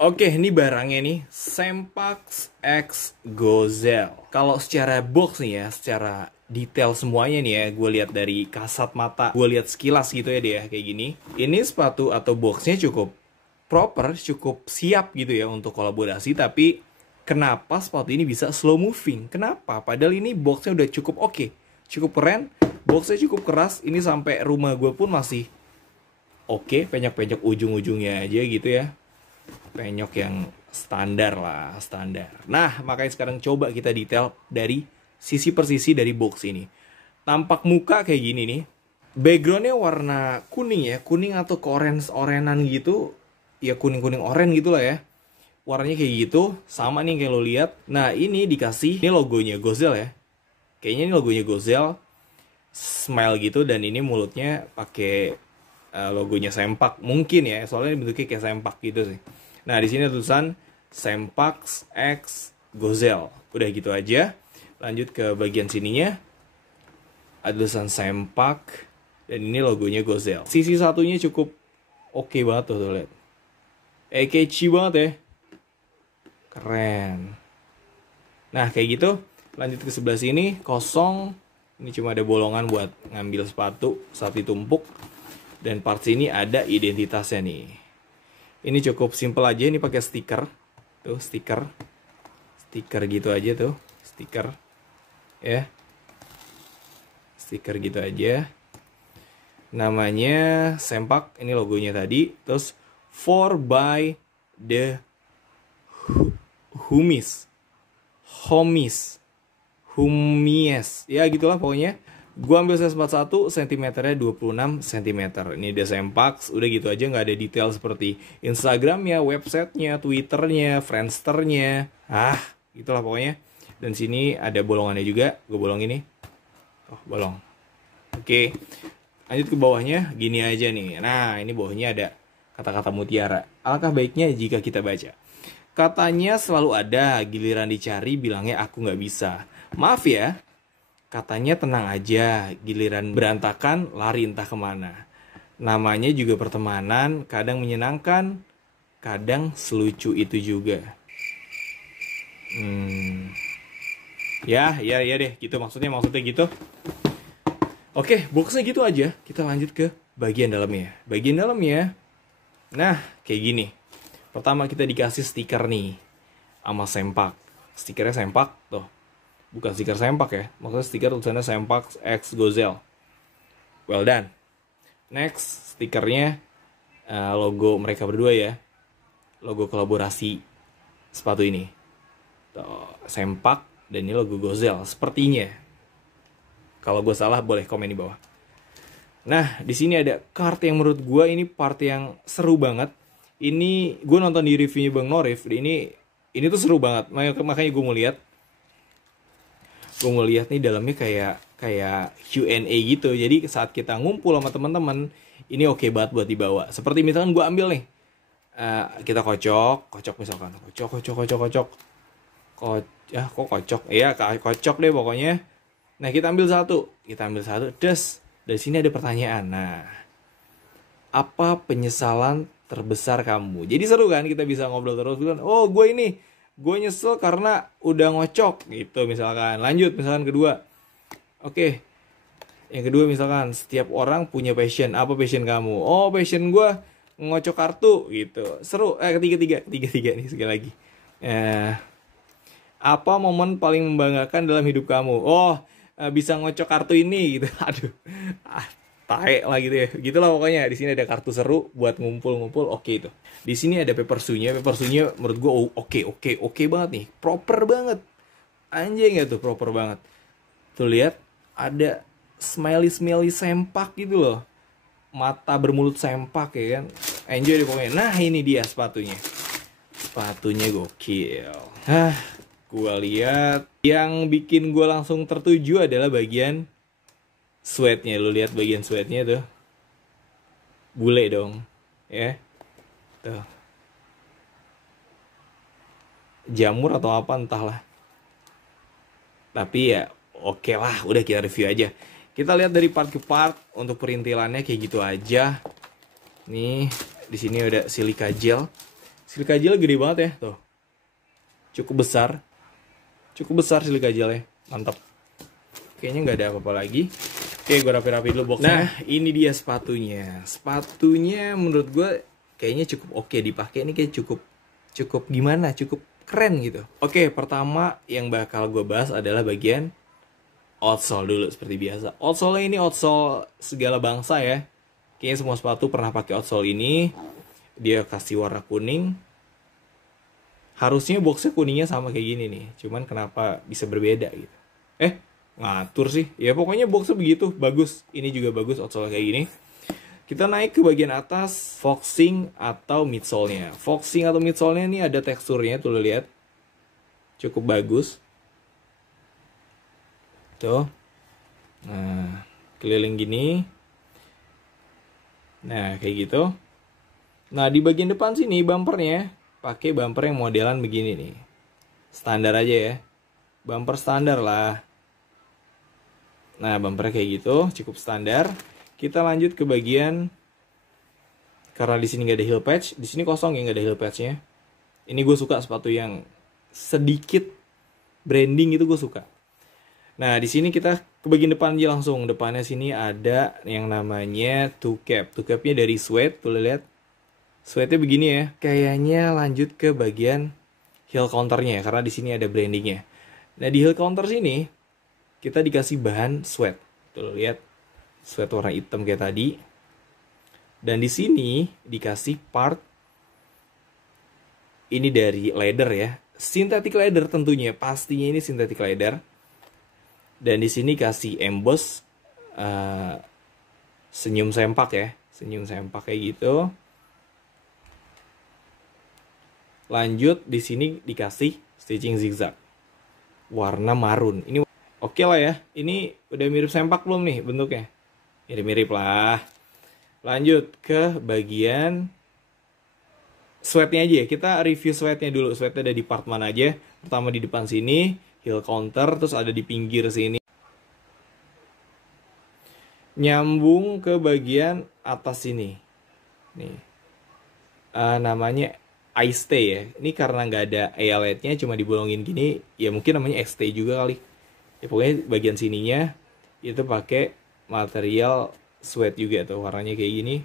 Oke, ini barangnya nih, Sempax X Gozelle. Kalau secara box nih ya, secara detail semuanya nih ya, gue lihat dari kasat mata, gue lihat sekilas gitu ya dia kayak gini. Ini sepatu atau boxnya cukup proper, cukup siap gitu ya untuk kolaborasi. Tapi kenapa sepatu ini bisa slow moving? Kenapa? Padahal ini boxnya udah cukup oke, cukup keren, boxnya cukup keras. Ini sampai rumah gue pun masih oke, penyok-penyok ujung-ujungnya aja gitu ya. Penyok yang standar lah, standar. Nah, makanya sekarang coba kita detail dari sisi per sisi dari box ini. Tampak muka kayak gini nih. Backgroundnya warna kuning ya, kuning atau orange-orenan gitu. Ya kuning-kuning oren gitu lah ya. Warnanya kayak gitu, sama nih kayak lo lihat. Nah, ini dikasih, ini logonya Gozelle ya. Kayaknya ini logonya Gozelle. Smile gitu, dan ini mulutnya pakai logonya Sempak mungkin ya, soalnya bentuknya kayak sempak gitu sih. Nah, di sini tulisan Sempax X Gozelle. Udah gitu aja. Lanjut ke bagian sininya. Ada tulisan Sempak dan ini logonya Gozelle. Sisi satunya cukup oke banget tuh lihat. Catchy banget ya. Keren. Nah, kayak gitu. Lanjut ke sebelah sini, kosong. Ini cuma ada bolongan buat ngambil sepatu saat ditumpuk. Dan part sini ada identitasnya nih. Ini cukup simple aja, ini pakai stiker. Tuh, stiker. Stiker gitu aja tuh, stiker. Ya. Stiker gitu aja. Namanya Sempak, ini logonya tadi. Terus for by the Humies. Ya gitulah pokoknya. Gua ambil size 41, cm-nya 26 cm. Ini ada Sempax, udah gitu aja, nggak ada detail seperti Instagramnya, websitenya, Twitternya, Friendsternya. Gitulah pokoknya. Dan sini ada bolongannya juga, gue bolong ini. Oh, bolong. Oke, lanjut ke bawahnya, gini aja nih. Nah, ini bawahnya ada kata-kata mutiara. Alangkah baiknya jika kita baca. Katanya selalu ada, giliran dicari bilangnya aku nggak bisa. Maaf ya. Katanya tenang aja, giliran berantakan lari entah kemana. Namanya juga pertemanan, kadang menyenangkan, kadang selucu itu juga. Ya deh, gitu maksudnya gitu. Oke, boxnya gitu aja. Kita lanjut ke bagian dalamnya. Bagian dalamnya, nah kayak gini. Pertama kita dikasih stiker nih, sama Sempak. Stikernya Sempak, tuh. Bukan stiker Sempak ya, maksudnya stiker tulisannya Sempax X Gozelle. Well done. Next, stikernya logo mereka berdua ya, logo kolaborasi sepatu ini. Tuh, Sempak dan ini logo Gozelle sepertinya. Kalau gue salah boleh komen di bawah. Nah, di sini ada card yang menurut gue ini part yang seru banget. Ini gue nonton di reviewnya Bang Norif. Ini tuh seru banget. Makanya gue mau lihat. Gue ngeliat nih dalamnya kayak Q&A gitu. Jadi saat kita ngumpul sama teman-teman, ini oke banget buat dibawa. Seperti misalkan gue ambil nih, kita kocok misalkan, kocok. Kok kocok? Iya, kocok deh pokoknya. Nah, kita ambil satu, des. Dari sini ada pertanyaan. Nah, apa penyesalan terbesar kamu? Jadi seru kan, kita bisa ngobrol terus. Oh, gue nyesel karena udah ngocok gitu misalkan. Lanjut misalkan kedua. Oke. Yang kedua misalkan setiap orang punya passion. Apa passion kamu? Oh, passion gue ngocok kartu gitu. Seru. Ketiga nih sekali lagi. Apa momen paling membanggakan dalam hidup kamu? Oh, bisa ngocok kartu ini gitu. Aduh. Taek lah gitu ya. Gitulah pokoknya. Di sini ada kartu seru buat ngumpul-ngumpul. Oke itu. Di sini ada paper shoe-nya. Paper shoe-nya menurut gue oke banget nih. Proper banget. Anjing ya tuh, proper banget. Tuh lihat, ada smiley Sempak gitu loh. Mata bermulut Sempak ya kan. Enjoy deh pokoknya. Nah, ini dia sepatunya. Sepatunya gokil. Gue lihat yang bikin gue langsung tertuju adalah bagian sweatnya. Lu lihat bagian sweatnya tuh, bule dong ya. Tuh, jamur atau apa entahlah, tapi ya oke lah, udah kita review aja. Kita lihat dari part ke part. Untuk perintilannya kayak gitu aja nih. Di sini ada silika gel. Silika gel gede banget ya, tuh. Cukup besar. Cukup besar silika gelnya. Mantap. Kayaknya nggak ada apa-apa lagi. Oke, gue rapi-rapi dulu boxnya. Nah, ini dia sepatunya. Sepatunya menurut gue kayaknya cukup oke dipakai. Ini kayak cukup gimana? Cukup keren gitu. Oke, pertama yang bakal gue bahas adalah bagian outsole dulu seperti biasa. Outsole ini outsole segala bangsa ya. Kayaknya semua sepatu pernah pakai outsole ini. Dia kasih warna kuning. Harusnya boxnya kuningnya sama kayak gini nih. Cuman kenapa bisa berbeda gitu. Ngatur sih. Ya pokoknya boxnya begitu. Bagus. Ini juga bagus outsole kayak gini. Kita naik ke bagian atas. Foxing atau midsole-nya. Foxing atau midsole-nya ini ada teksturnya. Tuh lo lihat. Cukup bagus. Tuh. Nah, keliling gini. Nah, kayak gitu. Nah, di bagian depan sini bumpernya pakai bumper yang modelan begini nih. Standar aja ya. Bumper standar lah. Nah, bumpernya kayak gitu, cukup standar. Kita lanjut ke bagian, karena di sini nggak ada heel patch, di sini kosong ya, nggak ada heel patchnya. Ini gue suka sepatu yang sedikit branding itu gue suka. Nah, di sini kita ke bagian depan aja langsung. Depannya sini ada yang namanya toe cap. Toe capnya dari suede, tuh lihat. Suede-nya begini ya. Kayaknya lanjut ke bagian heel counternya ya, karena di sini ada brandingnya. Nah, di heel counter sini kita dikasih bahan suede. Tuh lihat, suede warna hitam kayak tadi. Dan di sini dikasih part ini dari leather ya. Synthetic leather tentunya, pastinya ini synthetic leather. Dan di sini kasih emboss senyum sempak ya, senyum sempak kayak gitu. Lanjut di sini dikasih stitching zigzag warna marun. Ini oke lah ya. Ini udah mirip sempak belum nih bentuknya? Mirip-mirip lah. Lanjut ke bagian sweatnya aja ya. Kita review sweatnya dulu. Sweatnya ada di part mana aja? Pertama di depan sini, heel counter, terus ada di pinggir sini. Nyambung ke bagian atas sini. Nih. Namanya I-stay ya. Ini karena nggak ada eyelet-nya, cuma dibolongin gini, ya mungkin namanya X-stay juga kali. Ya pokoknya bagian sininya itu pakai material suede juga tuh, warnanya kayak gini.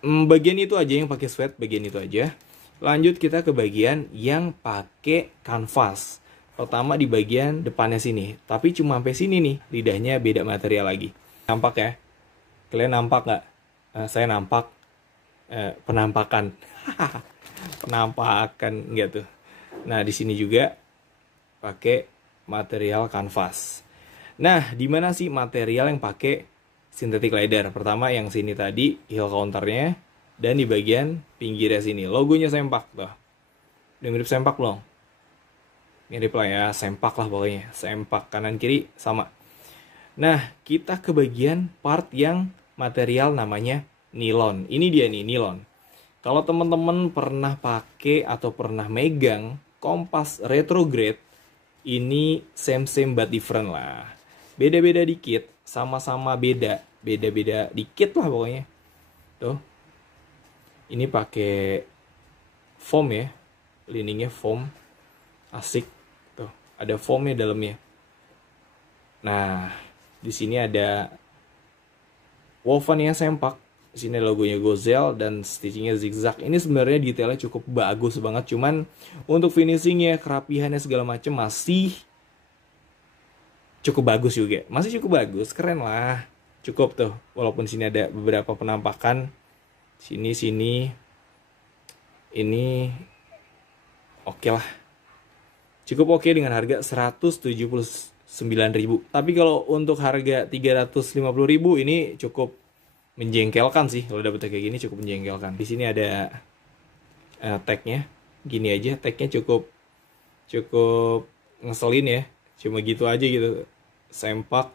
Bagian itu aja yang pakai suede, bagian itu aja. Lanjut kita ke bagian yang pakai kanvas. Pertama di bagian depannya sini, tapi cuma sampai sini nih, lidahnya beda material lagi. Nampak ya? Kalian nampak nggak? Saya nampak penampakan. Penampakan enggak tuh. Nah, di sini juga pakai material kanvas. Nah, di mana sih material yang pakai synthetic leather? Pertama yang sini tadi heel counternya, dan di bagian pinggirnya sini logonya sempak tuh. Udah mirip sempak belum? Mirip lah ya, sempak lah pokoknya. Sempak kanan kiri sama. Nah, kita ke bagian part yang material namanya nilon. Ini dia nih, nilon. Kalau teman-teman pernah pakai atau pernah megang kompas retrograde, ini same but different lah. Beda-beda dikit, sama-sama beda. Beda-beda dikit lah pokoknya. Tuh. Ini pakai foam ya. Liningnya foam. Asik. Tuh, ada foamnya dalamnya. Nah, di sini ada woven yang sempak. Di sini logonya Gozelle dan stitchingnya zigzag. Ini sebenarnya detailnya cukup bagus banget. Cuman untuk finishingnya, kerapihannya segala macam masih cukup bagus juga. Masih cukup bagus, keren lah. Cukup tuh. Walaupun sini ada beberapa penampakan. Sini. Ini oke lah. Cukup oke dengan harga 179.000. Tapi kalau untuk harga 350.000 ini cukup menjengkelkan sih. Kalau dapetnya kayak gini cukup menjengkelkan. Di sini ada tagnya. Gini aja, tagnya cukup ngeselin ya. Cuma gitu aja gitu. Sempak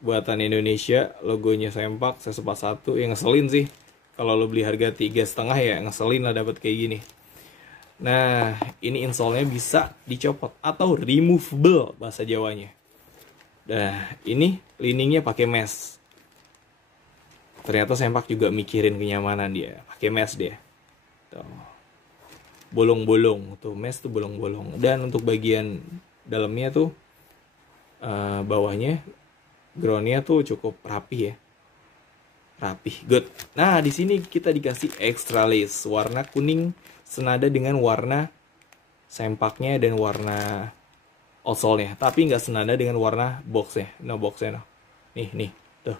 buatan Indonesia, logonya sempak, sesepat satu. Yang ngeselin sih. Kalau lo beli harga 3,5 ya ngeselin lah dapet kayak gini. Nah, ini insole-nya bisa dicopot atau removable bahasa Jawanya. Nah, ini liningnya pakai mesh. Ternyata Sempak juga mikirin kenyamanan dia, pakai mesh dia. Tuh. Bolong-bolong tuh, mesh tuh bolong-bolong. Dan untuk bagian dalamnya tuh bawahnya groundnya tuh cukup rapi ya. Rapih, good. Nah, di sini kita dikasih extra lace warna kuning senada dengan warna Sempaknya dan warna outsole-nya, tapi nggak senada dengan warna boxnya. No, boxnya no. Nih, tuh.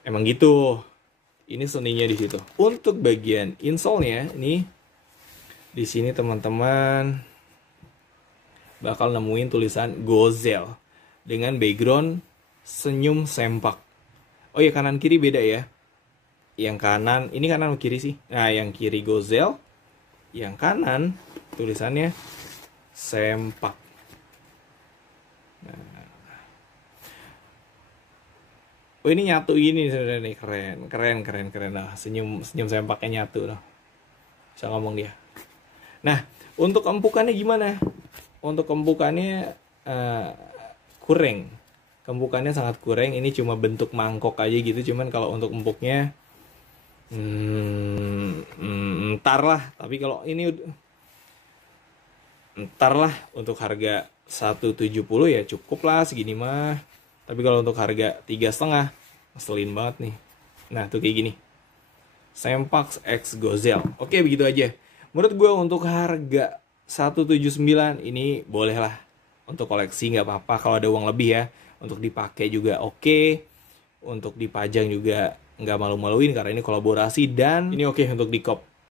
Emang gitu. Ini seninya di situ. Untuk bagian insole-nya, nih di sini teman-teman bakal nemuin tulisan Gozel dengan background senyum Sempak. Oh ya, kanan kiri beda ya. Yang kanan, ini kanan atau kiri sih? Nah, yang kiri Gozel, yang kanan tulisannya Sempak. Nah. Oh, ini nyatu ini sebenarnya nih, keren lah. Senyum Sempaknya nyatu loh. Bisa ngomong dia. Nah, untuk empukannya gimana? Untuk empukannya kurang. Empukannya sangat kurang. Ini cuma bentuk mangkok aja gitu. Cuman kalau untuk empuknya ntar lah. Tapi kalau ini ntar lah. Untuk harga 170 ya cukup lah segini mah. Tapi kalau untuk harga 3,5, ngeselin banget nih. Nah, tuh kayak gini. Sempak X Gozel. Oke, begitu aja. Menurut gue untuk harga 179 ini boleh lah. Untuk koleksi nggak apa-apa kalau ada uang lebih ya. Untuk dipakai juga oke. Untuk dipajang juga nggak malu-maluin karena ini kolaborasi. Dan ini oke untuk di-cop.